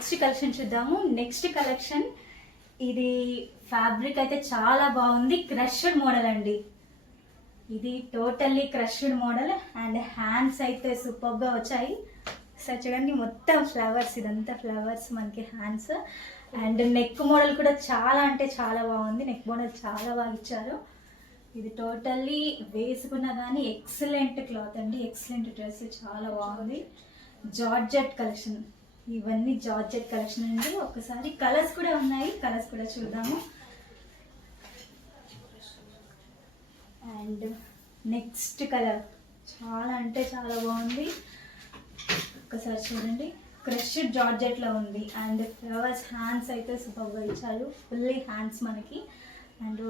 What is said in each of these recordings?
Next collection చూద్దాము. Next collection ఇది fabric అయితే చాలా బాగుంది. క్రష్డ్ మోడల్ అండి. ఇది totally crushed model and hands అయితే సూపర్గా వచ్చాయి. సో చూడండి మొత్తం ఫ్లవర్స్, ఇదంతా ఫ్లవర్స్ మనకి హ్యాండ్స్. అండ్ నెక్ మోడల్ కూడా చాలా అంటే చాలా బాగుంది. నెక్ మోడల్ చాలా బాగా ఇచ్చారు. ఇది టోటల్లీ వేసుకున్నా కానీ ఎక్సలెంట్ క్లాత్ అండి, ఎక్సలెంట్ డ్రెస్, చాలా బాగుంది. జార్జెట్ కలెక్షన్, ఇవన్నీ జార్జెట్ కలెక్షన్ అండి. ఒకసారి కలర్స్ కూడా ఉన్నాయి, కలర్స్ కూడా చూద్దాము. అండ్ నెక్స్ట్ కలర్ చాలా అంటే చాలా బాగుంది. ఒకసారి చూడండి, క్రష్డ్ జార్జెట్లో ఉంది. అండ్ ఫ్లవర్స్ హ్యాండ్స్ అయితే సూపర్గా ఇచ్చారు, ఫుల్లీ హ్యాండ్స్ మనకి. అండ్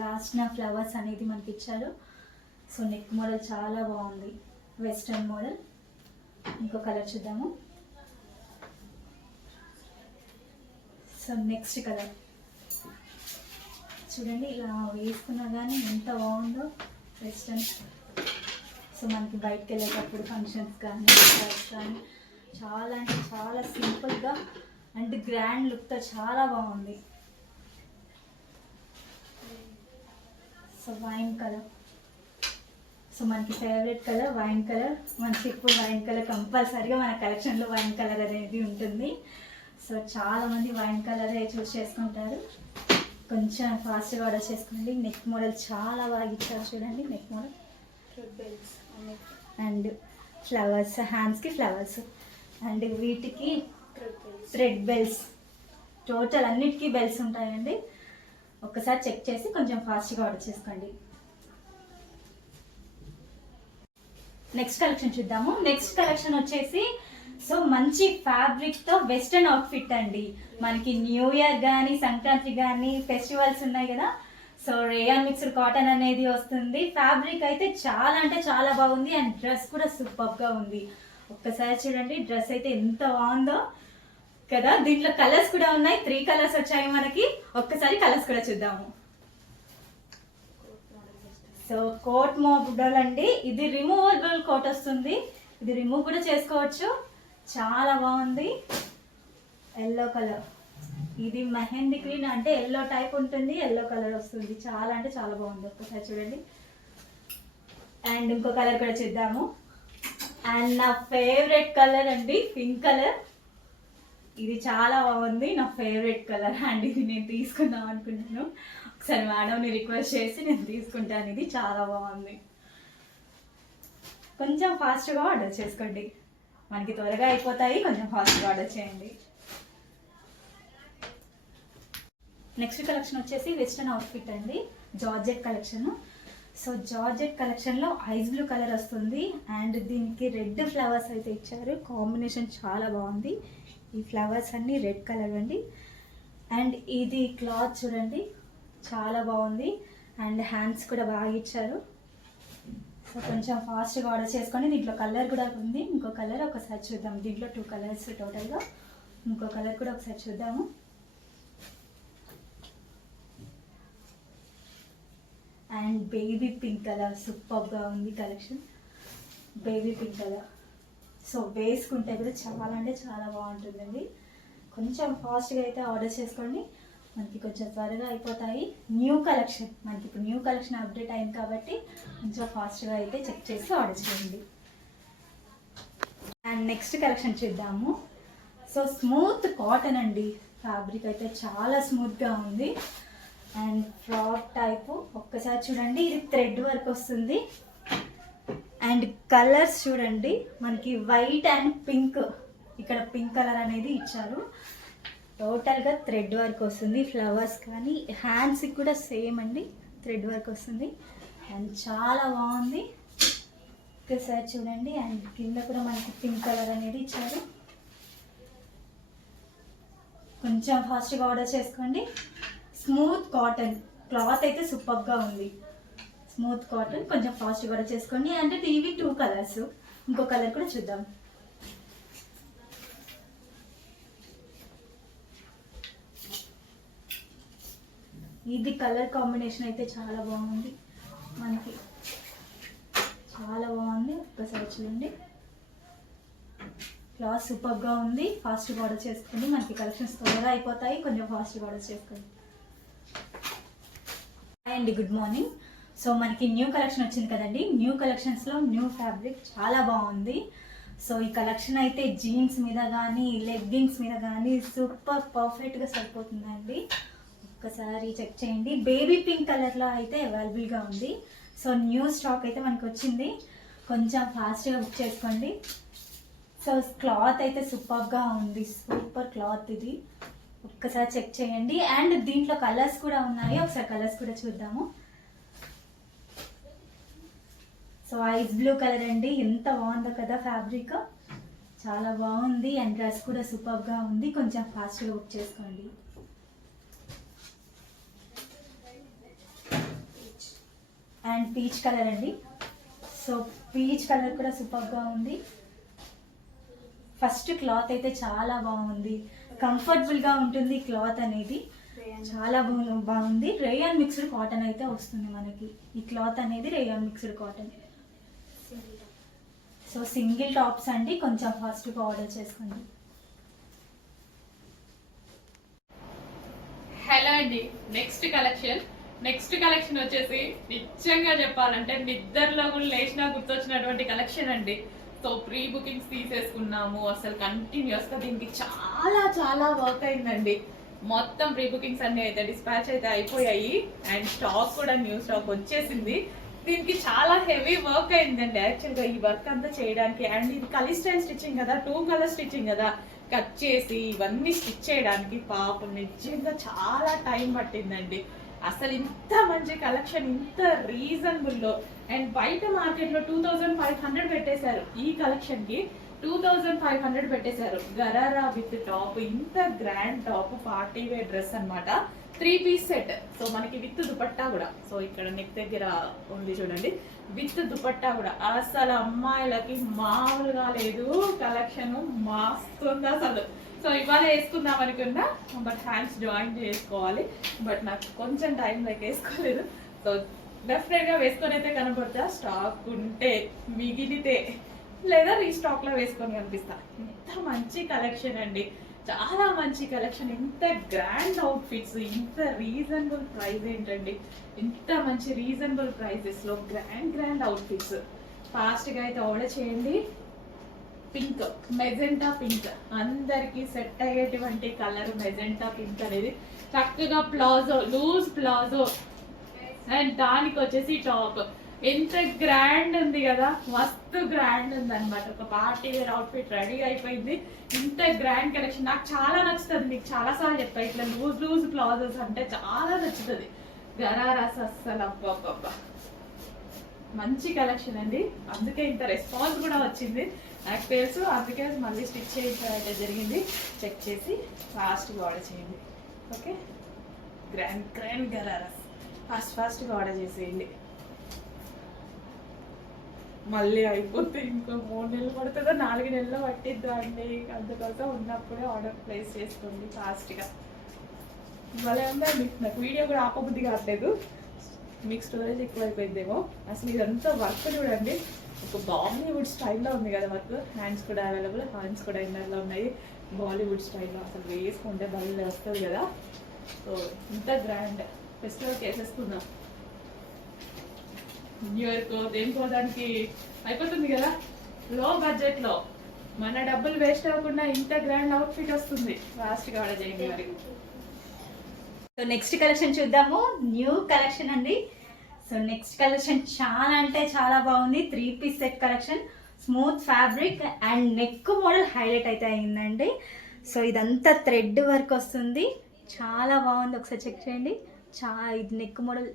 లాస్ట్న ఫ్లవర్స్ అనేది మనకి ఇచ్చారు. సో నెక్ మోడల్ చాలా బాగుంది, వెస్ట్రన్ మోడల్. ఇంకో కలర్ చూద్దాము. సో నెక్స్ట్ కలర్ చూడండి, ఇలా వేసుకున్నా కానీ ఎంత బాగుందో వెస్ట్రన్. సో మనకి బయటకు వెళ్ళేటప్పుడు ఫంక్షన్స్ కానీ కానీ చాలా అంటే చాలా సింపుల్గా అండ్ గ్రాండ్ లుక్తో చాలా బాగుంది. సో వైన్ కలర్, సో మనకి ఫేవరెట్ కలర్ వైన్ కలర్. మనకి ఇప్పుడు వైన్ కలర్ కంపల్సరీగా మన కలెక్షన్లో వైన్ కలర్ అనేది ఉంటుంది. సో చాలామంది వైన్ కలర్ చూస్ చేసుకుంటారు. కొంచెం ఫాస్ట్గా ఆర్డర్ చేసుకోండి. నెక్ మోడల్ చాలా బాగా ఇచ్చారు చూడండి, నెక్ మోడల్ అండ్ ఫ్లవర్స్, హ్యాండ్స్కి ఫ్లవర్స్ అండ్ వీటికి థ్రెడ్ బెల్స్. టోటల్ అన్నిటికీ బెల్స్ ఉంటాయండి. ఒక్కసారి చెక్ చేసి కొంచెం ఫాస్ట్గా ఆర్డర్ చేసుకోండి. నెక్స్ట్ కలెక్షన్ చూద్దాము. నెక్స్ట్ కలెక్షన్ వచ్చేసి సో మంచి ఫ్యాబ్రిక్తో వెస్ట్రన్ అవుట్ఫిట్ అండి. మనకి న్యూ ఇయర్ కానీ సంక్రాంతి కానీ ఫెస్టివల్స్ ఉన్నాయి కదా, సో రేయాన్ మిక్స్డ్ కాటన్ అనేది వస్తుంది. ఫ్యాబ్రిక్ అయితే చాలా అంటే చాలా బాగుంది అండ్ డ్రెస్ కూడా సూపర్గా ఉంది. ఒక్కసారి చూడండి, డ్రెస్ అయితే ఎంత బాగుందో కదా. దీంట్లో కలర్స్ కూడా ఉన్నాయి, 3 కలర్స్ వచ్చాయి మనకి. ఒక్కసారి కలర్స్ కూడా చూద్దాము. సో కోట్ మోడల్ అండి. ఇది రిమూవబుల్ కోట్ వస్తుంది, ఇది రిమూవ్ కూడా చేసుకోవచ్చు. చాలా బాగుంది. ఎల్లో కలర్, ఇది మెహందీ గ్రీన్ అంటే ఎల్లో టైప్ ఉంటుంది, ఎల్లో కలర్ వస్తుంది. చాలా అంటే చాలా బాగుంది. ఒక్కసారి చూడండి. అండ్ ఇంకో కలర్ కూడా చూద్దాము. అండ్ నా ఫేవరెట్ కలర్ అండి, పింక్ కలర్. ఇది చాలా బాగుంది, నా ఫేవరెట్ కలర్ అండ్ ఇది నేను తీసుకుందాం అనుకుంటున్నాను. ఒకసారి మేడంని రిక్వెస్ట్ చేసి నేను తీసుకుంటాను. ఇది చాలా బాగుంది. కొంచెం ఫాస్ట్గా ఆర్డర్ చేసుకోండి, మనకి త్వరగా అయిపోతాయి. కొంచెం ఫాస్ట్గా ఆర్డర్ చేయండి. నెక్స్ట్ కలెక్షన్ వచ్చేసి వెస్ట్రన్ అవుట్ఫిట్ అండి, జార్జెట్ కలెక్షన్. సో జార్జెట్ కలెక్షన్లో ఐస్ బ్లూ కలర్ వస్తుంది అండ్ దీనికి రెడ్ ఫ్లవర్స్ అయితే ఇచ్చారు. కాంబినేషన్ చాలా బాగుంది. ఈ ఫ్లవర్స్ అన్నీ రెడ్ కలర్ అండి. అండ్ ఇది క్లాత్ చూడండి, చాలా బాగుంది అండ్ హ్యాండ్స్ కూడా బాగా ఇచ్చారు. సో కొంచెం ఫాస్ట్గా ఆర్డర్ చేసుకొని. దీంట్లో కలర్ కూడా ఉంది, ఇంకో కలర్ ఒకసారి చూద్దాం. దీంట్లో 2 కలర్స్ టోటల్గా. ఇంకో కలర్ కూడా ఒకసారి చూద్దాము. అండ్ బేబీ పింక్ కలర్, సూపర్గా ఉంది collection. Baby pink colour, so వేసుకుంటే కూడా చాలా అంటే చాలా బాగుంటుందండి. కొంచెం ఫాస్ట్గా అయితే ఆర్డర్ చేసుకోండి, మనకి కొంచెం త్వరగా అయిపోతాయి. న్యూ కలెక్షన్, మనకి ఇప్పుడు న్యూ కలెక్షన్ అప్డేట్ అయింది కాబట్టి కొంచెం ఫాస్ట్గా అయితే చెక్ చేసి ఆర్డర్ చేయండి. అండ్ నెక్స్ట్ కలెక్షన్ చూద్దాము. సో స్మూత్ కాటన్ అండి, ఫ్యాబ్రిక్ అయితే చాలా స్మూత్గా ఉంది అండ్ ఫ్రాక్ టైపు. ఒక్కసారి చూడండి, ఇది థ్రెడ్ వర్క్ వస్తుంది అండ్ కలర్స్ చూడండి, మనకి వైట్ అండ్ పింక్, ఇక్కడ పింక్ కలర్ అనేది ఇచ్చారు. టోటల్గా థ్రెడ్ వర్క్ వస్తుంది. ఫ్లవర్స్ కానీ హ్యాండ్స్కి కూడా సేమ్ అండి, థ్రెడ్ వర్క్ వస్తుంది అండ్ చాలా బాగుంది. ఒకసారి చూడండి. అండ్ కింద కూడా మనకి పింక్ కలర్ అనేది ఇచ్చారు. కొంచెం ఫాస్ట్గా ఆర్డర్ చేసుకోండి. స్మూత్ కాటన్ క్లాత్ అయితే సూపర్గా ఉంది, స్మూత్ కాటన్. కొంచెం ఫాస్ట్గా ఆర్డర్ చేసుకోండి. అంటే ఇవి 2 కలర్స్, ఇంకో కలర్ కూడా చూద్దాం. ఇది కలర్ కాంబినేషన్ అయితే చాలా బాగుంది, మనకి చాలా బాగుంది. ఒక్కసారి చూడండి. క్లాత్ సూపర్గా ఉంది. ఫాస్ట్గా ఆర్డర్ చేసుకోండి, మనకి కలెక్షన్స్ త్వరగా అయిపోతాయి, కొంచెం ఫాస్ట్గా ఆర్డర్ చేసుకోండి. హాయ్ అండి, గుడ్ మార్నింగ్. సో మనకి న్యూ కలెక్షన్ వచ్చింది కదండి. న్యూ కలెక్షన్స్లో న్యూ ఫ్యాబ్రిక్ చాలా బాగుంది. సో ఈ కలెక్షన్ అయితే జీన్స్ మీద కానీ లెగ్గిన్స్ మీద కానీ సూపర్ పర్ఫెక్ట్గా సరిపోతుందండి. ఒక్కసారి చెక్ చేయండి. బేబీ పింక్ కలర్లో అయితే అవైలబుల్గా ఉంది. సో న్యూ స్టాక్ అయితే మనకు వచ్చింది, కొంచెం ఫాస్ట్గా బుక్ చేసుకోండి. సో క్లాత్ అయితే సూపర్గా ఉంది, సూపర్ క్లాత్ ఇది. ఒక్కసారి చెక్ చేయండి. అండ్ దీంట్లో కలర్స్ కూడా ఉన్నాయి, ఒకసారి కలర్స్ కూడా చూద్దాము. సో ఐస్ బ్లూ కలర్ అండి, ఎంత బాగుందో కదా ఫ్యాబ్రిక్, చాలా బాగుంది. అండ్ డ్రెస్ కూడా సూపర్గా ఉంది, కొంచెం ఫాస్ట్గా బుక్ చేసుకోండి. అండ్ పీచ్ కలర్ అండి. సో పీచ్ కలర్ కూడా సూపర్గా ఉంది. ఫస్ట్ క్లాత్ అయితే చాలా బాగుంది, కంఫర్టబుల్గా ఉంటుంది క్లాత్ అనేది, చాలా బాగుంది. రేయాన్ మిక్స్డ్ కాటన్ అయితే వస్తుంది మనకి. ఈ క్లాత్ అనేది rayon mixed cotton. So single tops అండి, కొంచెం ఫాస్ట్గా ఆర్డర్ చేసుకోండి. హలో అండి, నెక్స్ట్ కలెక్షన్ వచ్చేసి నిజంగా చెప్పాలంటే నిద్రలో కూడా లేచినా గుర్తొచ్చినటువంటి కలెక్షన్ అండి. సో ప్రీ బుకింగ్స్ తీసేసుకున్నాము, అసలు కంటిన్యూస్గా దీనికి చాలా చాలా వర్క్ అయిందండి. మొత్తం ప్రీ బుకింగ్స్ అన్ని అయితే డిస్పాచ్ అయితే అయిపోయాయి. అండ్ స్టాక్ కూడా న్యూ స్టాక్ వచ్చేసింది. దీనికి చాలా హెవీ వర్క్ అయిందండి యాక్చువల్గా ఈ వర్క్ అంతా చేయడానికి. అండ్ ఇది కలర్ స్టైల్ స్టిచ్చింగ్ కదా, 2 కలర్ స్టిచ్చింగ్ కదా, కట్ చేసి ఇవన్నీ స్టిచ్ చేయడానికి పాపం నిజంగా చాలా టైం పట్టిందండి. అసలు ఇంత మంచి కలెక్షన్ ఇంత రీజనబుల్లో. అండ్ బయట మార్కెట్లో 2500 పెట్టేశారు, ఈ కలెక్షన్కి 2500 పెట్టేశారు. గరారా విత్ టాప్, ఇంత grand top, party wear dress అనమాట, 3 పీస్ సెట్. సో మనకి విత్ దుపట్టా కూడా. సో ఇక్కడ నెక్ దగ్గర ఉంది చూడండి, విత్ దుపట్టా కూడా. అసలు అమ్మాయిలకి మామూలుగా లేదు కలెక్షన్, మస్తుంది అసలు. సో ఇవాళ వేసుకుందాం అనుకున్నా, బట్ హ్యాండ్స్ జాయిన్ చేసుకోవాలి, బట్ నాకు కొంచెం టైం లేక వేసుకోలేదు. సో డెఫినెట్గా వేసుకొని అయితే కనబడతా, స్టాక్ ఉంటే మిగిలితే, లేదా రీస్టాక్లో వేసుకొని కనిపిస్తా. ఇంత మంచి కలెక్షన్ అండి, చాలా మంచి కలెక్షన్. ఇంత గ్రాండ్ అవుట్ఫిట్స్, ఇంత రీజనబుల్ ప్రైస్ ఏంటండి, ఇంత మంచి రీజనబుల్ ప్రైజెస్లో గ్రాండ్ అవుట్ఫిట్స్. ఫాస్ట్గా అయితే ఆర్డర్ చేయండి. పింక్, మెజెంటా పింక్, అందరికి సెట్ అయ్యేటువంటి కలర్ మెజెంటా పింక్ అనేది. చక్కగా ప్లాజో, లూజ్ ప్లాజో, అండ్ దానికి వచ్చేసి టాప్. ఎంత గ్రాండ్ ఉంది కదా, మస్తు గ్రాండ్ ఉంది అనమాట. ఒక పార్టీ వేర్ అవుట్ఫిట్ రెడీ అయిపోయింది. ఇంత గ్రాండ్ కలెక్షన్ నాకు చాలా నచ్చుతుంది. మీకు చాలా సార్లు చెప్పాను, ఇట్లా లూజ్ ప్లాజోస్ అంటే చాలా నచ్చుతుంది. గరారాస్ అస్సలు అబ్బా మంచి కలెక్షన్ అండి. అందుకే ఇంత రెస్పాన్స్ కూడా వచ్చింది నాకు తెలుసు, అందుకే మళ్ళీ స్టిచ్ చేయడం అయితే జరిగింది. చెక్ చేసి ఫాస్ట్గా ఆర్డర్ చేయండి. ఓకే, గ్రాండ్ గరారాస్ ఫాస్ట్గా ఆర్డర్ చేసేయండి. మళ్ళీ అయిపోతే ఇంకో 3 నెలలు పడుతుందో 4 నెలలు పట్టిద్దా అండి. అందుకోసం ఉన్నప్పుడే ఆర్డర్ ప్లేస్ చేసుకోండి ఫాస్ట్గా. భలే ఉందండి, నాకు వీడియో కూడా ఆపబుద్ధి కావట్లేదు, మీకు స్టోరేజ్ ఎక్కువ అయిపోయిందేమో. అసలు ఇదంతా వర్క్ చూడండి, ఒక బాలీవుడ్ స్టైల్లో ఉంది కదా వర్క్. హ్యాండ్స్ కూడా అవైలబుల్, హ్యాండ్స్ కూడా ఇన్నర్లో ఉన్నాయి బాలీవుడ్ స్టైల్లో. అసలు వేసుకుంటే భలే వస్తుంది కదా. సో ఇంత గ్రాండ్ ఫెస్టివల్కి వేసేసుకుందాం. న్యూ ఇయర్కో దేనికో దానికి అయిపోతుంది కదా. లో బడ్జెట్లో మన డబ్బులు వేస్ట్ అవ్వకుండా ఇంత గ్రాండ్ అవుట్ఫిట్ వస్తుంది. ఫాస్ట్గా ఆర్డర్ చేయండి మరి. సో నెక్స్ట్ కలెక్షన్ చూద్దాము, న్యూ కలెక్షన్ అండి. సో నెక్స్ట్ కలెక్షన్ చాలా అంటే చాలా బాగుంది. 3 piece set collection, smooth fabric and neck model highlight అయితే అయిందండి. సో ఇదంతా థ్రెడ్ వర్క్ వస్తుంది, చాలా బాగుంది. ఒకసారి చెక్ చేయండి. ఇది నెక్ మోడల్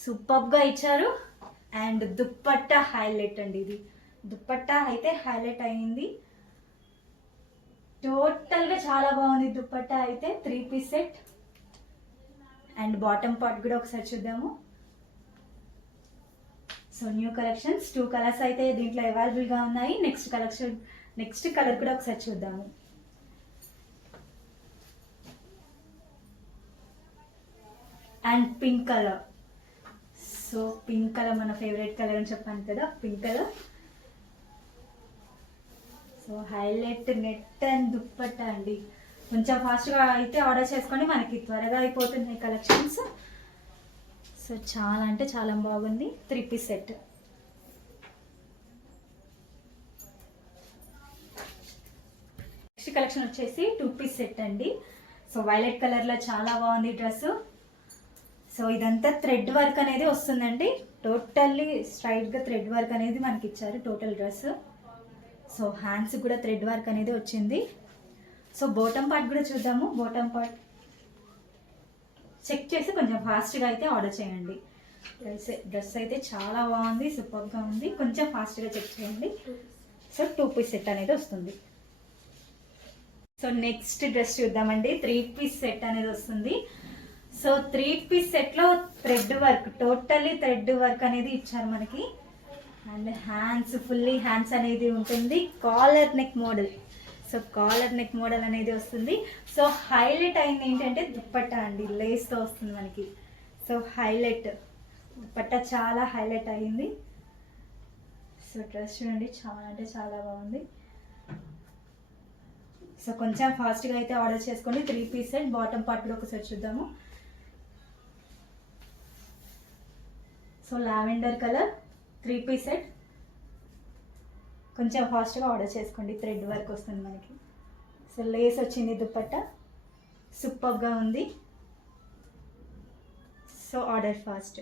సూపర్గా ఇచ్చారు. అండ్ దుప్పట్టా హైలైట్ అండి, ఇది దుప్పట్టా అయితే హైలైట్ అయింది. టోటల్గా చాలా బాగుంది దుప్పట్టా అయితే. 3 piece set. And bottom part కూడా ఒకసారి చూద్దాము. సో న్యూ కలెక్షన్స్, 2 కలర్స్ అయితే దీంట్లో అవైలబుల్గా ఉన్నాయి. నెక్స్ట్ కలర్ కూడా ఒకసారి చూద్దాము. And pink colour. So pink colour మన ఫేవరెట్ కలర్ అని చెప్పాను కదా, pink colour. So highlight net and dupatta అండి. కొంచెం ఫాస్ట్గా అయితే ఆర్డర్ చేసుకోండి, మనకి త్వరగా అయిపోతున్నాయి కలెక్షన్స్. సో చాలా అంటే చాలా బాగుంది. 3 పీస్ సెట్. నెక్స్ట్ కలెక్షన్ వచ్చేసి 2 పీస్ సెట్ అండి. సో వైలెట్ కలర్లో చాలా బాగుంది డ్రెస్. సో ఇదంతా థ్రెడ్ వర్క్ అనేది వస్తుందండి. టోటల్లీ స్ట్రైట్గా థ్రెడ్ వర్క్ అనేది మనకి ఇచ్చారు టోటల్ డ్రెస్. సో హ్యాండ్స్ కూడా థ్రెడ్ వర్క్ అనేది వచ్చింది. సో బాటమ్ పార్ట్ కూడా చూద్దాము. బాటమ్ పార్ట్ చెక్ చేసి కొంచెం ఫాస్ట్గా అయితే ఆర్డర్ చేయండి. డ్రెస్ అయితే చాలా బాగుంది, సూపర్గా ఉంది. కొంచెం ఫాస్ట్గా చెక్ చేయండి. సో 2 పీస్ సెట్ అనేది వస్తుంది. సో నెక్స్ట్ డ్రెస్ చూద్దామండి. 3 పీస్ సెట్ అనేది వస్తుంది. సో 3 పీస్ సెట్లో thread work, totally thread work అనేది ఇచ్చారు మనకి. అండ్ హ్యాండ్స్ ఫుల్లీ హ్యాండ్స్ అనేది ఉంటుంది. Collar neck model. So collar neck model అనేది వస్తుంది. సో హైలైట్ అయింది ఏంటంటే దుప్పట్టా అండి, లేస్తో వస్తుంది మనకి. సో హైలైట్ దుప్పట్టా చాలా హైలైట్ అయింది. సో డ్రెస్ చూడండి, చాలా అంటే చాలా బాగుంది. సో కొంచెం ఫాస్ట్గా అయితే ఆర్డర్ చేసుకోండి. 3 పీస్ సెట్. బాటమ్ పార్ట్ కూడా ఒకసారి చూద్దాము. So lavender colour 3 piece set. కొంచెం ఫాస్ట్గా ఆర్డర్ చేసుకోండి. థ్రెడ్ వర్క్ వస్తుంది మనకి. సో లేస్ వచ్చింది దుప్పట్టా, సూపర్గా ఉంది. So order fast.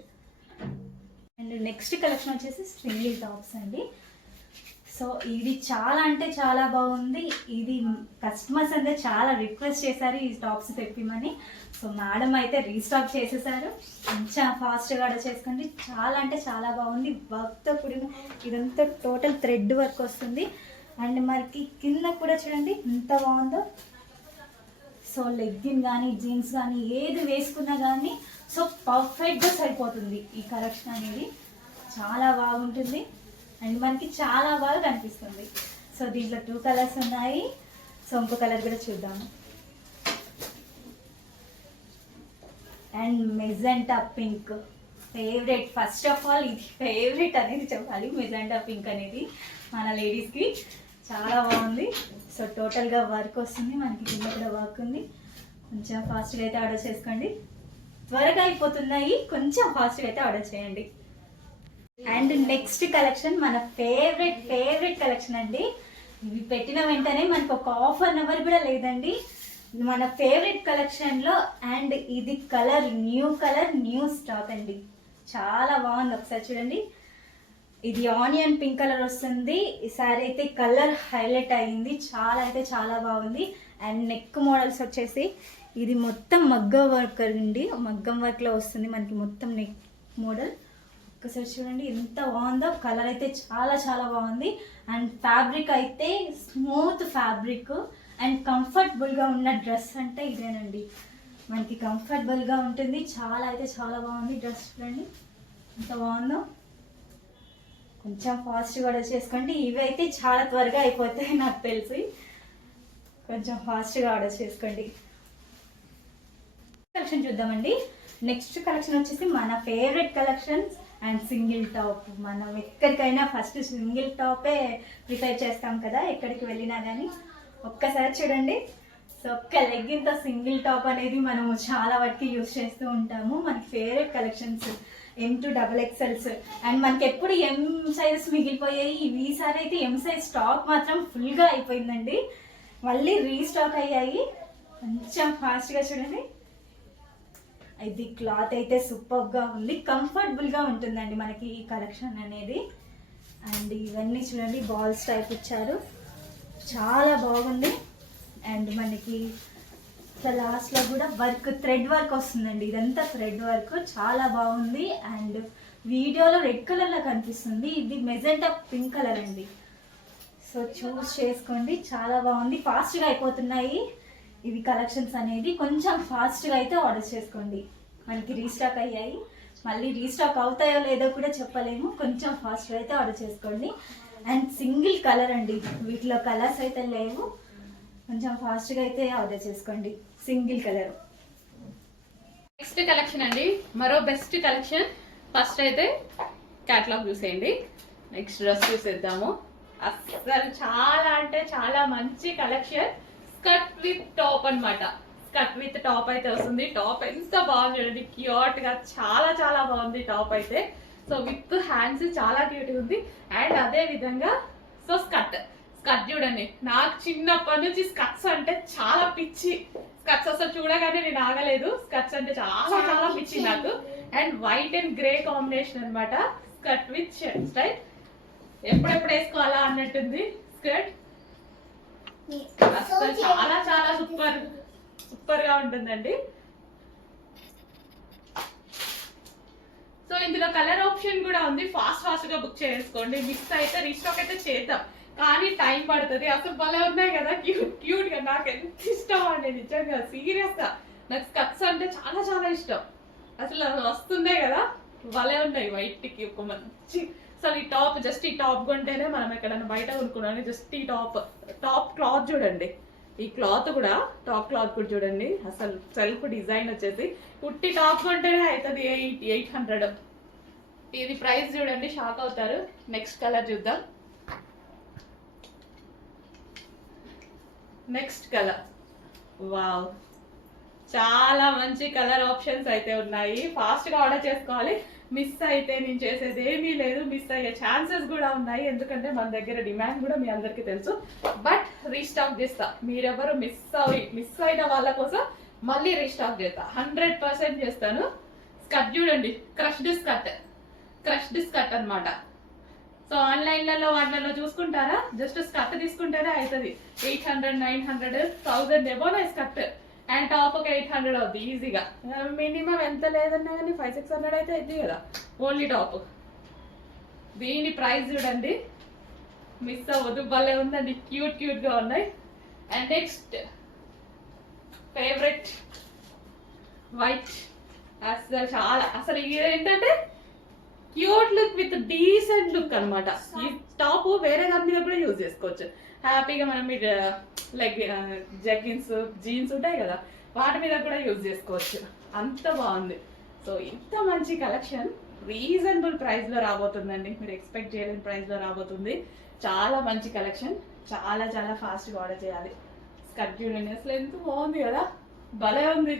And next collection వచ్చేసి స్ట్రింగ్ టాప్స్ అండి. సో ఇది చాలా అంటే చాలా బాగుంది. ఇది కస్టమర్స్ అంటే చాలా రిక్వెస్ట్ చేశారు ఈ టాప్స్ తెప్పిమని. సో మేడం అయితే రీస్టాక్ చేసేసారు. కొంచెం ఫాస్ట్గా ఆర్డర్ చేసుకోండి. చాలా అంటే చాలా బాగుంది. వర్క్తో కూడిన ఇదంతా టోటల్ థ్రెడ్ వర్క్ వస్తుంది. అండ్ మనకి కింద కూడా చూడండి ఎంత బాగుందో. సో లెగ్గిన్ కానీ జీన్స్ కానీ ఏది వేసుకున్నా కానీ సో పర్ఫెక్ట్గా సరిపోతుంది ఈ కలెక్షన్ అనేది. చాలా బాగుంటుంది అండ్ మనకి చాలా బాగా కనిపిస్తుంది. సో దీంట్లో 2 కలర్స్ ఉన్నాయి. సో ఇంకో కలర్ కూడా చూద్దాము. And magenta pink favourite. First of all ఇది ఫేవరెట్ అనేది చెప్పాలి. మెజెంటా పింక్ అనేది మన లేడీస్కి చాలా బాగుంది. సో టోటల్గా వర్క్ వస్తుంది మనకి, కింద కూడా వర్క్ ఉంది. కొంచెం ఫాస్ట్గా అయితే ఆర్డర్ చేసుకోండి. త్వరగా అయిపోతున్నాయి, కొంచెం ఫాస్ట్గా అయితే ఆర్డర్ చేయండి. అండ్ నెక్స్ట్ కలెక్షన్ మన ఫేవరెట్ కలెక్షన్ అండి. ఇవి పెట్టిన వెంటనే మనకు ఒక ఆఫర్ నెంబర్ కూడా లేదండి. మన ఫేవరెట్ కలెక్షన్లో. అండ్ ఇది కలర్ న్యూ స్టాక్ అండి. చాలా బాగుంది, ఒకసారి చూడండి. ఇది ఆనియన్ పింక్ కలర్ వస్తుంది. ఈసారి అయితే కలర్ హైలైట్ అయ్యింది, చాలా అయితే చాలా బాగుంది. అండ్ నెక్ మోడల్స్ వచ్చేసి ఇది మొత్తం మగ్గం వర్క్ అండి. మగ్గం వర్క్లో వస్తుంది మనకి మొత్తం నెక్ మోడల్. ఒకసారి చూడండి ఎంత బాగుందో. కలర్ అయితే చాలా చాలా బాగుంది. అండ్ ఫ్యాబ్రిక్ అయితే స్మూత్ ఫ్యాబ్రిక్ అండ్ కంఫర్టబుల్గా ఉన్న డ్రెస్ అంటే ఇదేనండి. మనకి కంఫర్టబుల్గా ఉంటుంది. చాలా అయితే చాలా బాగుంది డ్రెస్. చూడండి ఎంత బాగుందో. కొంచెం ఫాస్ట్గా ఆర్డర్ చేసుకోండి. ఇవి అయితే చాలా త్వరగా అయిపోతాయి నాకు తెలిసి. కొంచెం ఫాస్ట్గా ఆర్డర్ చేసుకోండి. కలెక్షన్ చూద్దామండి. నెక్స్ట్ కలెక్షన్ వచ్చేసి మన favourite collections and single top. మనం ఎక్కడికైనా ఫస్ట్ సింగిల్ టాపే ప్రిఫర్ చేస్తాం కదా ఎక్కడికి వెళ్ళినా కానీ. ఒక్కసారి చూడండి. సో ఒక్క లెగ్గిన్తో సింగిల్ టాప్ అనేది మనము చాలా వాటికి యూజ్ చేస్తూ ఉంటాము. మనకి favourite collections M to XXLs. And మనకి ఎప్పుడు M సైజెస్ మిగిలిపోయాయి. ఈసారి అయితే M సైజ్ స్టాక్ మాత్రం ఫుల్గా అయిపోయిందండి. మళ్ళీ రీస్టాక్ అయ్యాయి. కొంచెం ఫాస్ట్గా చూడండి. ఇది క్లాత్ అయితే సూపర్గా ఉంది, కంఫర్టబుల్గా ఉంటుందండి మనకి ఈ కలెక్షన్ అనేది. అండ్ ఇవన్నీ చూడండి బాల్స్ టైప్ ఇచ్చారు, చాలా బాగుంది. అండ్ మనకి లాస్ట్లో కూడా వర్క్ థ్రెడ్ వర్క్ వస్తుందండి. ఇదంతా థ్రెడ్ వర్క్ చాలా బాగుంది. అండ్ వీడియోలో రెడ్ కలర్లో కనిపిస్తుంది, ఇది మెజెంటా పింక్ కలర్ అండి. సో చూస్ చేసుకోండి, చాలా బాగుంది. ఫాస్ట్గా అయిపోతున్నాయి ఇవి కలెక్షన్స్ అనేది. కొంచెం ఫాస్ట్గా అయితే ఆర్డర్ చేసుకోండి. మనకి రీస్టాక్ అయ్యాయి, మళ్ళీ రీస్టాక్ అవుతాయో లేదో కూడా చెప్పలేము. కొంచెం ఫాస్ట్గా అయితే ఆర్డర్ చేసుకోండి. అండ్ సింగిల్ కలర్ అండి, వీటిలో కలర్స్ అయితే లేవు. కొంచెం ఫాస్ట్గా అయితే ఆర్డర్ చేసుకోండి. Single colour. నెక్స్ట్ కలెక్షన్ అండి, మరో బెస్ట్ కలెక్షన్. ఫస్ట్ అయితే క్యాటలాగ్ చూసేయండి, నెక్స్ట్ డ్రెస్ చూసేద్దాము. అసలు చాలా అంటే చాలా మంచి కలెక్షన్. స్కర్ట్ విత్ టాప్ అన్నమాట. స్కర్ట్ విత్ టాప్ అయితే వస్తుంది. టాప్ ఎంత బాగుంది చూడండి, క్యూట్ గా చాలా చాలా బాగుంది టాప్ అయితే. సో విత్ హ్యాండ్స్ చాలా క్యూట్ ఉంది. అండ్ అదే విధంగా సో స్కర్ట్ చూడండి, నాకు చిన్నప్పటి నుంచి స్కర్ట్స్ అంటే చాలా పిచ్చి. స్కర్ట్స్ అసలు చూడగానే నేను ఆగలేదు. స్కర్ట్స్ అంటే చాలా చాలా పిచ్చి నాకు. And white and grey combination అన్నమాట. స్కర్ట్ విత్ షర్ట్ స్టైల్, ఎప్పుడెప్పుడు వేసుకోవాలా అన్నట్టుంది స్కర్ట్. అసలు చాలా చాలా సూపర్ గా ఉంటుందండి. సో ఇందులో కలర్ ఆప్షన్ కూడా ఉంది. ఫాస్ట్ గా బుక్ చేసుకోండి. మిక్స్ అయితే రీస్టాక్ అయితే చేద్దాం, కానీ టైం పడుతుంది. అసలు భలే ఉన్నాయి కదా, క్యూట్ గా. నాకు ఎంత ఇష్టం అండి నిజంగా, సీరియస్ గా. నాకు స్కర్ట్స్ అంటే చాలా చాలా ఇష్టం. అసలు వస్తున్నాయి కదా, భలే ఉన్నాయి. వైట్ కి ఒక మంచి, అసలు ఈ టాప్, జస్ట్ ఈ టాప్ కొంటేనే మనం ఎక్కడైనా బయట కొనుక్కున్నాను. జస్ట్ ఈ టాప్ క్లాత్ చూడండి, ఈ క్లాత్ కూడా, టాప్ క్లాత్ కూడా చూడండి. అసలు సెల్ఫ్ డిజైన్ వచ్చేసి కుట్టి టాప్ కొంటేనే అవుతుంది 800. ఇది ప్రైస్ చూడండి, షాక్ అవుతారు. నెక్స్ట్ కలర్ చూద్దాం. నెక్స్ట్ కలర్, వావ్, చాలా మంచి కలర్ ఆప్షన్స్ అయితే ఉన్నాయి. ఫాస్ట్ గా ఆర్డర్ చేసుకోవాలి. మిస్ అయితే నేను చేసేది ఏమీ లేదు. మిస్ అయ్యే ఛాన్సెస్ కూడా ఉన్నాయి, ఎందుకంటే మన దగ్గర డిమాండ్ కూడా మీ అందరికీ తెలుసు. బట్ రీస్టాక్ చేస్తా. మీరెవరు మిస్ అయిన వాళ్ళ కోసం మళ్ళీ రీస్టాక్ చేస్తా, 100% చేస్తాను. స్కర్ట్ చూడండి, క్రష్డ్ స్కర్ట్ అన్నమాట. సో ఆన్లైన్లలో వాటిలలో చూసుకుంటారా, జస్ట్ స్కర్ట్ తీసుకుంటేనే అవుతుంది 800, 900, 1000 ఎబోనే స్కర్ట్. అండ్ టాప్ ఒక 800 అవుతుంది ఈజీగా. మినిమం ఎంత లేదన్నా కానీ 500-600 అయితే అవుతుంది కదా ఓన్లీ టాప్. దీని ప్రైస్ చూడండి, మిస్ అవ్వదు, భలే ఉందండి, క్యూట్ గా ఉన్నాయి. And next favourite white. అసలు ఇది ఏంటంటే cute look with decent look అన్నమాట. ఈ టాప్ వేరే దాని మీద కూడా యూజ్ చేసుకోవచ్చు హ్యాపీగా. మనం లైక్ జగ్గిన్స్, జీన్స్ ఉంటాయి కదా, వాటి మీద కూడా యూజ్ చేసుకోవచ్చు. అంత బాగుంది. సో ఇంత మంచి కలెక్షన్ రీజనబుల్ ప్రైస్ లో రాబోతుందండి. మీరు ఎక్స్పెక్ట్ చేయలేని ప్రైస్ లో రాబోతుంది. చాలా మంచి కలెక్షన్, చాలా చాలా ఫాస్ట్ గా ఆర్డర్ చేయాలి. స్కర్ట్ చూడండి, అసలు ఎంత బాగుంది కదా, భలే ఉంది.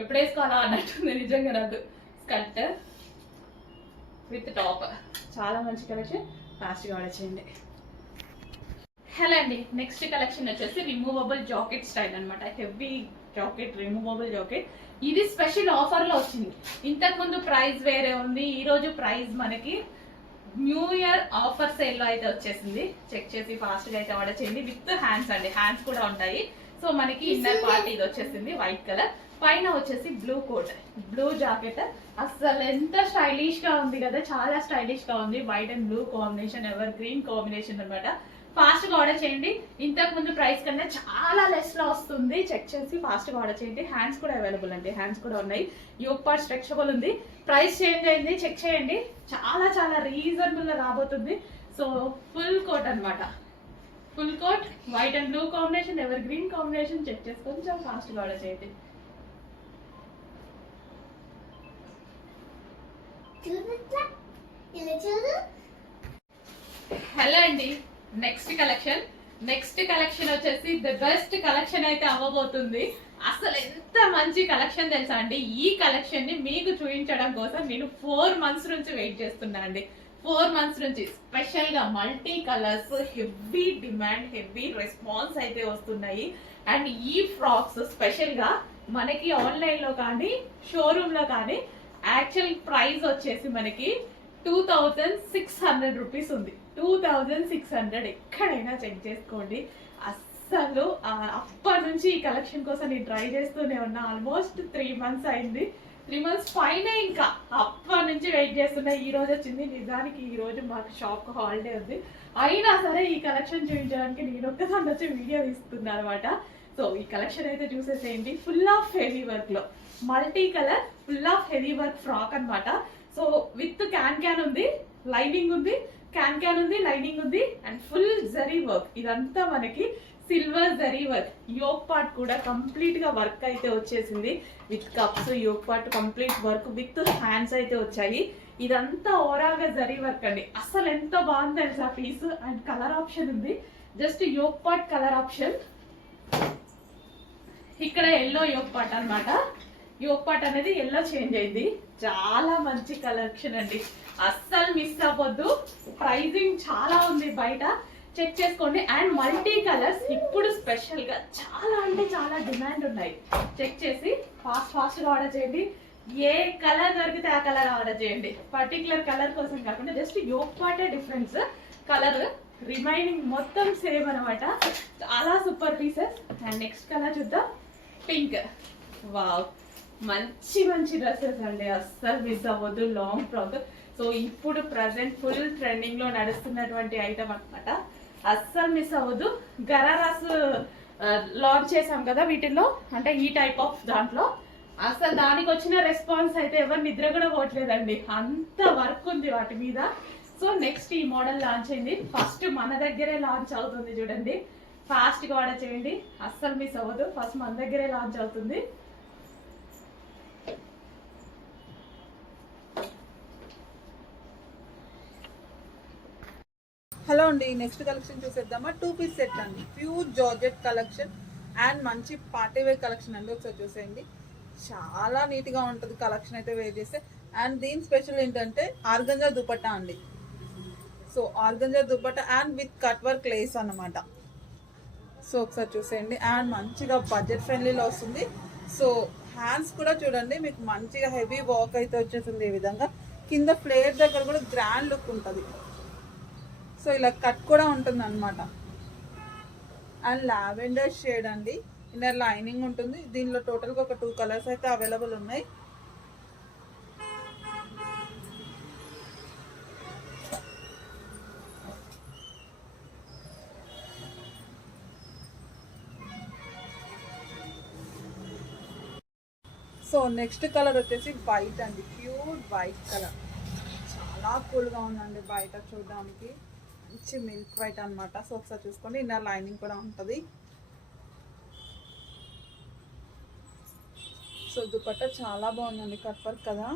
ఎప్పుడు వేసుకోవాలా అన్నట్టుంది నిజంగా నాకు. స్కర్ట్ విత్ టాప్, చాలా మంచి కలెక్షన్, ఫాస్ట్ గా ఆర్డర్ చేయండి. హలో అండి, నెక్స్ట్ కలెక్షన్ వచ్చేసి రిమూవబుల్ జాకెట్ స్టైల్ అన్నమాట. Heavy jacket, removable jacket. ఇది స్పెషల్ ఆఫర్ లో వచ్చింది. ఇంతకు ముందు ప్రైస్ వేరే ఉంది, ఈ రోజు ప్రైస్ మనకి న్యూ ఇయర్ ఆఫర్ సేల్ లో అయితే వచ్చేసింది. చెక్ చేసి ఫాస్ట్ గా అయితే ఆర్డర్ చేయండి. విత్ హ్యాండ్స్ అండి, హ్యాండ్స్ కూడా ఉంటాయి. సో మనకి ఇన్నర్ పార్ట్ ఇది వచ్చేసింది వైట్ కలర్, పైన వచ్చేసి బ్లూ కోట్, బ్లూ జాకెట్. అసలు ఎంత స్టైలిష్ గా ఉంది కదా, చాలా స్టైలిష్ గా ఉంది. White and blue combination, evergreen combination అన్నమాట. ఫాస్ట్ గా ఆర్డర్ చేయండి. ఇంతకు ముందు ప్రైస్ కన్నా చాలా లెస్ లో వస్తుంది. చెక్ చేసి ఫాస్ట్ గా ఆర్డర్ చేయండి. హ్యాండ్స్ కూడా అవైలబుల్ అండి, హ్యాండ్స్ కూడా ఉన్నాయి. యోక్ పార్ట్ స్ట్రెచబుల్ ఉంది. ప్రైస్ చేంజ్ అయింది, చెక్ చేయండి. చాలా చాలా రీజనబుల్ గా రాబోతుంది. సో ఫుల్ కోట్ అన్నమాట, full coat, white and blue combination, evergreen combination. Check చేసి కొంచెం ఫాస్ట్ గా ఆర్డర్ చేయండి. హలో అండి, నెక్స్ట్ కలెక్షన్ వచ్చేసి ది బెస్ట్ కలెక్షన్ అయితే అవ్వబోతుంది. అసలు ఎంత మంచి కలెక్షన్ తెలుసా అండి. ఈ కలెక్షన్ ని మీకు చూపించడం కోసం నేను 4 months నుంచి వెయిట్ చేస్తున్నా అండి. 4 months నుంచి స్పెషల్ గా multi colours, heavy demand, heavy response అయితే వస్తున్నాయి. అండ్ ఈ ఫ్రాక్స్ స్పెషల్ గా మనకి ఆన్లైన్ లో కానీ షోరూమ్ లో కానీ యాక్చువల్ ప్రైస్ వచ్చేసి మనకి 2600 రూపీస్ ఉంది. 2600, ఎక్కడైనా చెక్ చేసుకోండి. అస్సలు అప్పటి నుంచి ఈ కలెక్షన్ కోసం నేను ట్రై చేస్తూనే ఉన్నా. ఆల్మోస్ట్ 3 months అయింది, 3 months పైన. ఇంకా అప్పటి నుంచి వెయిట్ చేస్తున్నా. ఈ రోజు వచ్చింది. నిజానికి ఈ రోజు మాకు షాప్ హాలిడే ఉంది, అయినా సరే ఈ కలెక్షన్ చూపించడానికి నేను ఒక్కసారి వచ్చి వీడియో తీస్తున్నా అనమాట. సో ఈ కలెక్షన్ అయితే చూసేసేయండి. ఫుల్ ఆఫ్ హెవీ వర్క్ లో, multi colour, full of heavy work frock అన్నమాట. సో విత్ క్యాన్ ఉంది, లైనింగ్ ఉంది, క్యాన్ ఉంది, లైనింగ్ ఉంది, అండ్ ఫుల్ జరీ వర్క్. ఇదంతా మనకి silver zari work, yoke part కూడా కంప్లీట్ గా వర్క్ అయితే వచ్చేసింది with cups, yoke part complete work with hands అయితే వచ్చాయి. ఇదంతా ఓవరాల్ గా జరీ వర్క్ అండి. అసలు ఎంత బాగుంది తెలుసా పీస్. అండ్ కలర్ ఆప్షన్ ఉంది, just yoke part colour option. ఇక్కడ ఎల్లో యోక్ పార్ట్ అన్నమాట. యోక్ పార్ట్ అనేది ఎల్లో చేంజ్ అయింది. చాలా మంచి కలెక్షన్ అండి, అస్సలు మిస్ అవ్వద్దు. ప్రైజింగ్ చాలా ఉంది, బయట చెక్ చేసుకోండి. అండ్ మల్టీ కలర్స్ ఇప్పుడు స్పెషల్ గా చాలా అంటే చాలా డిమాండ్ ఉన్నాయి. చెక్ చేసి ఫాస్ట్ గా ఆర్డర్ చేయండి. ఏ కలర్ దొరికితే ఆ కలర్ ఆర్డర్ చేయండి. పర్టికులర్ కలర్ కోసం కాకుండా జస్ట్ యోక్ పార్టే డిఫరెన్స్, కలర్ రిమైనింగ్ మొత్తం సేమ్ అనమాట. చాలా super pieces. And next colour చూద్దాం, పింక్. వావ్, మంచి మంచి డ్రెస్సెస్ అండి, అస్సలు మిస్ అవ్వద్దు. Long frock. సో ఇప్పుడు ప్రజెంట్ ఫుల్ ట్రెండింగ్ లో నడుస్తున్నటువంటి ఐటమ్ అన్నమాట, అస్సలు మిస్ అవ్వద్దు. గరారాస్ లాంచ్ చేసాం కదా వీటిల్లో, అంటే ఈ టైప్ ఆఫ్ దాంట్లో. అసలు దానికి వచ్చిన రెస్పాన్స్ అయితే ఎవరు నిద్ర కూడా పోవట్లేదండి, అంత వర్క్ ఉంది వాటి మీద. సో నెక్స్ట్ ఈ మోడల్ లాంచ్ అయింది, ఫస్ట్ మన దగ్గరే లాంచ్ అవుతుంది చూడండి. ఫాస్ట్ గా ఆర్డర్ చేయండి, అస్సలు మిస్ అవ్వదు. ఫస్ట్ మన దగ్గరే లాంచ్ అవుతుంది. హలో అండి, నెక్స్ట్ కలెక్షన్ చూసేద్దామా. 2 పీస్ సెట్ అండి, ప్యూర్ జార్జెట్ కలెక్షన్ అండ్ మంచి పార్టీ వేర్ కలెక్షన్ అండి. ఒకసారి చూసేయండి, చాలా నీట్గా ఉంటుంది కలెక్షన్ అయితే వేర్ చేస్తే. అండ్ దీని స్పెషల్ ఏంటంటే ఆర్గంజా దుపట్టా అండి. So organza dupatta and with cut work lace అన్నమాట. సో ఒకసారి చూసేయండి. అండ్ మంచిగా బడ్జెట్ ఫ్రెండ్లీలో వస్తుంది. సో హ్యాండ్స్ కూడా చూడండి, మీకు మంచిగా హెవీ వర్క్ అయితే వచ్చేసింది. ఈ విధంగా కింద ఫ్లేర్ దగ్గర కూడా గ్రాండ్ లుక్ ఉంటుంది. సో ఇలా కట్ కూడా ఉంటుంది అనమాట. అండ్ లావెండర్ షేడ్ అండి, ఇన్నర్ లైనింగ్ ఉంటుంది. దీనిలో టోటల్గా ఒక 2 కలర్స్ అయితే అవైలబుల్ ఉన్నాయి. సో నెక్స్ట్ కలర్ వచ్చేసి వైట్ అండి, ప్యూర్ వైట్ కలర్. చాలా కూల్గా ఉందండి బయట చూడడానికి, మంచి మిల్క్ వైట్ అనమాట. సో ఒకసారి చూసుకోండి, ఇన్నర్ లైనింగ్ కూడా ఉంటుంది. సో దుపట్టా చాలా బాగుందండి, కట్ వర్క్ కదా.